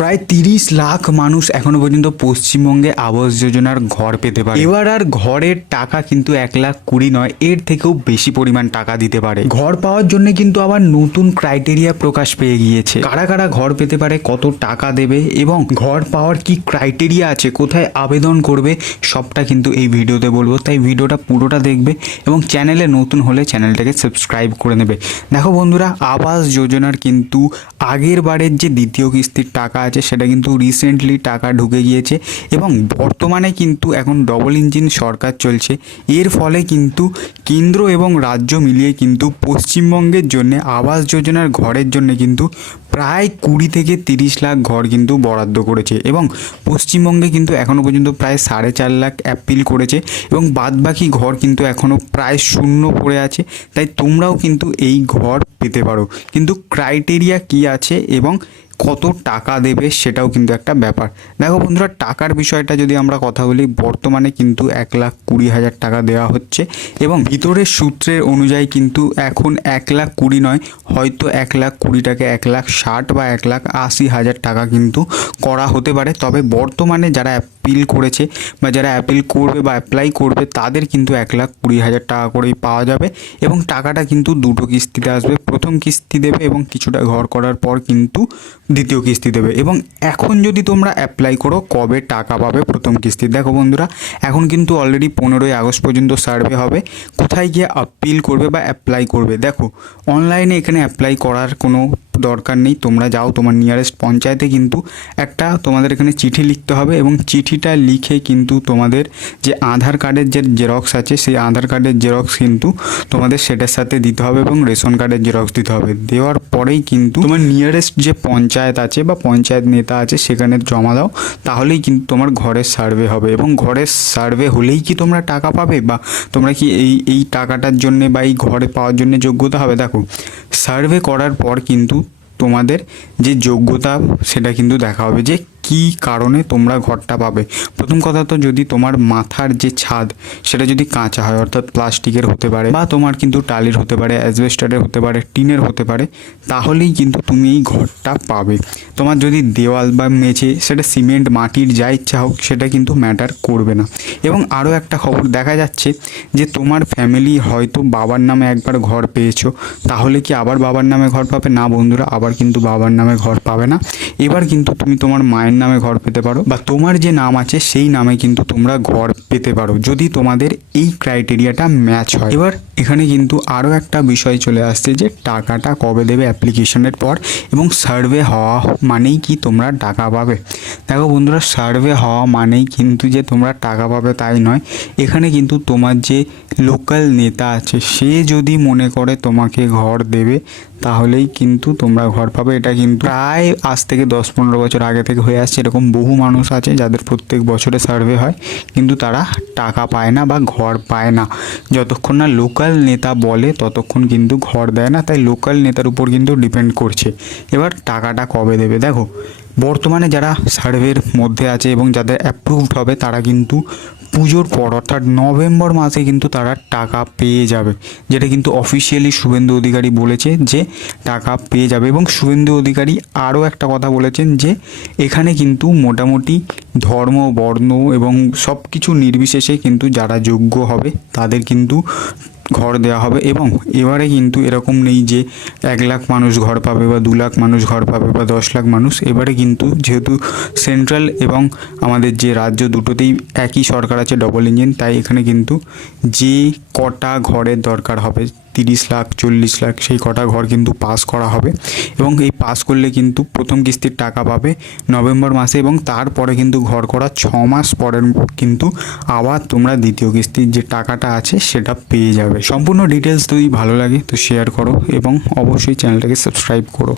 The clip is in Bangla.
প্রায় 30 লাখ মানুষ এখনো পর্যন্ত পশ্চিমবঙ্গে আবাস যোজনার ঘর পেতে পারে। এবার আর ঘরের টাকা কিন্তু 1,20,000 নয়, এর থেকেও বেশি পরিমাণ টাকা দিতে পারে। ঘর পাওয়ার জন্য কিন্তু আবার নতুন ক্রাইটেরিয়া প্রকাশ পেয়ে গিয়েছে। কারা কারা ঘর পেতে পারে, কত টাকা দেবে এবং ঘর পাওয়ার কি ক্রাইটেরিয়া আছে, কোথায় আবেদন করবে, সবটা কিন্তু এই ভিডিওতে বলবো। তাই ভিডিওটা পুরোটা দেখবে এবং চ্যানেলে নতুন হলে চ্যানেলটাকে সাবস্ক্রাইব করে নেবে। দেখো বন্ধুরা, আবাস যোজনার কিন্তু আগের বারের যে দ্বিতীয় কিস্তির টাকা আছে সেটা কিন্তু রিসেন্টলি টাকা ঢুকে গিয়েছে এবং বর্তমানে কিন্তু এখন ডবল ইঞ্জিন সরকার চলছে। এর ফলে কিন্তু কেন্দ্র এবং রাজ্য মিলিয়ে কিন্তু পশ্চিমবঙ্গের জন্য আবাস যোজনার ঘরের জন্য কিন্তু প্রায় 20 থেকে 30 লাখ ঘর কিন্তু বরাদ্দ করেছে এবং পশ্চিমবঙ্গে কিন্তু এখনও পর্যন্ত প্রায় 4.5 লাখ অ্যাপিল করেছে এবং বাদবাকি ঘর কিন্তু এখনও প্রায় শূন্য পড়ে আছে। তাই তোমরাও কিন্তু এই ঘর পেতে পারো, কিন্তু ক্রাইটেরিয়া কি আছে এবং কত টাকা দেবে সেটাও কিন্তু একটা ব্যাপার। দেখো বন্ধুরা, টাকার বিষয়টা যদি আমরা কথা বলি, বর্তমানে কিন্তু 1,20,000 টাকা দেওয়া হচ্ছে এবং ভিতরের সূত্রের অনুযায়ী কিন্তু এখন 1,20,000 নয়, হয়তো 1,20,000টাকে 1,60,000 বা 1,80,000 টাকা কিন্তু করা হতে পারে। তবে বর্তমানে যারা অ্যাপিল করেছে বা যারা অ্যাপিল করবে বা অ্যাপ্লাই করবে তাদের কিন্তু 1,20,000 টাকা করেই পাওয়া যাবে এবং টাকাটা কিন্তু দুটো কিস্তিতে আসবে। প্রথম কিস্তি দেবে এবং কিছুটা ঘর করার পর কিন্তু দ্বিতীয় কিস্তি দেবে। এবং এখন যদি তোমরা অ্যাপ্লাই করো, কবে টাকা পাবে প্রথম কিস্তি? দেখো বন্ধুরা, এখন কিন্তু অলরেডি 15ই আগস্ট পর্যন্ত সার্ভে হবে। কোথায় গিয়ে আপিল করবে বা অ্যাপ্লাই করবে? দেখো, অনলাইনে এখানে অ্যাপ্লাই করার কোনো দরকার নেই। তোমরা যাও তোমার নিয়ারেস্ট পঞ্চায়েতে, কিন্তু একটা তোমাদের এখানে চিঠি লিখতে হবে এবং চিঠিটা লিখে কিন্তু তোমাদের যে আধার কার্ডের যে জেরক্স আছে সেই আধার কার্ডের জেরক্স কিন্তু তোমাদের সেটার সাথে দিতে হবে এবং রেশন কার্ডের জেরক্স দিতে হবে। দেওয়ার পরেই কিন্তু তোমার নিয়ারেস্ট যে পঞ্চায়েত আছে বা পঞ্চায়েত নেতা আছে সেখানে জমা দাও, তাহলেই কিন্তু তোমার ঘরের সার্ভে হবে এবং ঘরের সার্ভে হলেই কি তোমরা টাকা পাবে বা তোমরা কি এই টাকাটার জন্যে বা এই ঘরে পাওয়ার জন্য যোগ্যতা হবে? দেখো, সার্ভে করার পর কিন্তু তোমাদের যে যোগ্যতা সেটা কিন্তু দেখা হবে যে কী কারণে তোমরা ঘরটা পাবে। প্রথম কথা তো, যদি তোমার মাথার যে ছাদ সেটা যদি কাঁচা হয়, অর্থাৎ প্লাস্টিকের হতে পারে বা তোমার কিন্তু টালির হতে পারে, অ্যাসবেস্টারের হতে পারে, টিনের হতে পারে, তাহলেই কিন্তু তুমি এই ঘরটা পাবে। তোমার যদি দেওয়াল বা মেঝে সেটা সিমেন্ট, মাটির যা ইচ্ছা হোক, সেটা কিন্তু ম্যাটার করবে না। এবং আরও একটা খবর দেখা যাচ্ছে যে তোমার ফ্যামিলি হয়তো বাবার নামে একবার ঘর পেয়েছো, তাহলে কি আবার বাবার নামে ঘর পাবে? না বন্ধুরা, আবার কিন্তু বাবার নামে ঘর পাবে না। এবার কিন্তু তুমি তোমার মায়ের নামে ঘর পেতে পারো বা তোমার যে নাম আছে সেই নামে কিন্তু তোমরা ঘর পেতে পারো, যদি তোমাদের এই ক্রাইটেরিয়াটা ম্যাচ হয়। এবার এখানে কিন্তু আরও একটা বিষয় চলে আসছে যে টাকাটা কবে দেবে অ্যাপ্লিকেশনের পর, এবং সার্ভে হওয়া মানেই কি তোমরা টাকা পাবে? দেখো বন্ধুরা, সার্ভে হওয়া মানেই কিন্তু যে তোমরা টাকা পাবে তাই নয়। এখানে কিন্তু তোমার যে লোকাল নেতা আছে সে যদি মনে করে তোমাকে ঘর দেবে, তাহলেই কিন্তু তোমরা ঘর পাবে। এটা কিন্তু প্রায় আজ থেকে 10-15 বছর আগে থেকে হয়ে আসছে। এরকম বহু মানুষ আছে যাদের প্রত্যেক বছরে সার্ভে হয় কিন্তু তারা টাকা পায় না বা ঘর পায় না। যতক্ষণ না লোকাল নেতা বলে ততক্ষণ কিন্তু ঘর দেয় না। তাই লোকাল নেতার উপর কিন্তু ডিপেন্ড করছে এবার টাকাটা কবে দেবে। দেখো, বর্তমানে যারা সার্ভের মধ্যে আছে এবং যাদের অ্যাপ্রুভড হবে তারা কিন্তু পুজোর পর অর্থাৎ নভেম্বর মাসে কিন্তু তারা টাকা পেয়ে যাবে, যেটা কিন্তু অফিসিয়ালি শুভেন্দু অধিকারী বলেছে যে টাকা পেয়ে যাবে। এবং শুভেন্দু অধিকারী আরও একটা কথা বলেছেন যে এখানে কিন্তু মোটামুটি ধর্ম, বর্ণ এবং সব কিছু নির্বিশেষে কিন্তু যারা যোগ্য হবে তাদের কিন্তু ঘর দেওয়া হবে। এবং এবারে কিন্তু এরকম নেই যে 1 লাখ মানুষ ঘর পাবে বা 2 লাখ মানুষ ঘর পাবে বা 10 লাখ মানুষ। এবারে কিন্তু যেহেতু সেন্ট্রাল এবং আমাদের যে রাজ্য দুটোতেই একই সরকার আছে, ডবল ইঞ্জিন, তাই এখানে কিন্তু যে কটা ঘরের দরকার হবে 30 লাখ, 40 লাখ, সেই কটা ঘর কিন্তু পাস করা হবে এবং এই পাস করলে কিন্তু প্রথম কিস্তির টাকা পাবে নভেম্বর মাসে এবং তারপরে কিন্তু ঘর করা 6 মাস পরের কিন্তু আবার তোমরা দ্বিতীয় কিস্তির যে টাকাটা আছে সেটা পেয়ে যাবে। সম্পূর্ণ ডিটেলস যদি ভালো লাগে তো শেয়ার করো এবং অবশ্যই চ্যানেলটাকে সাবস্ক্রাইব করো।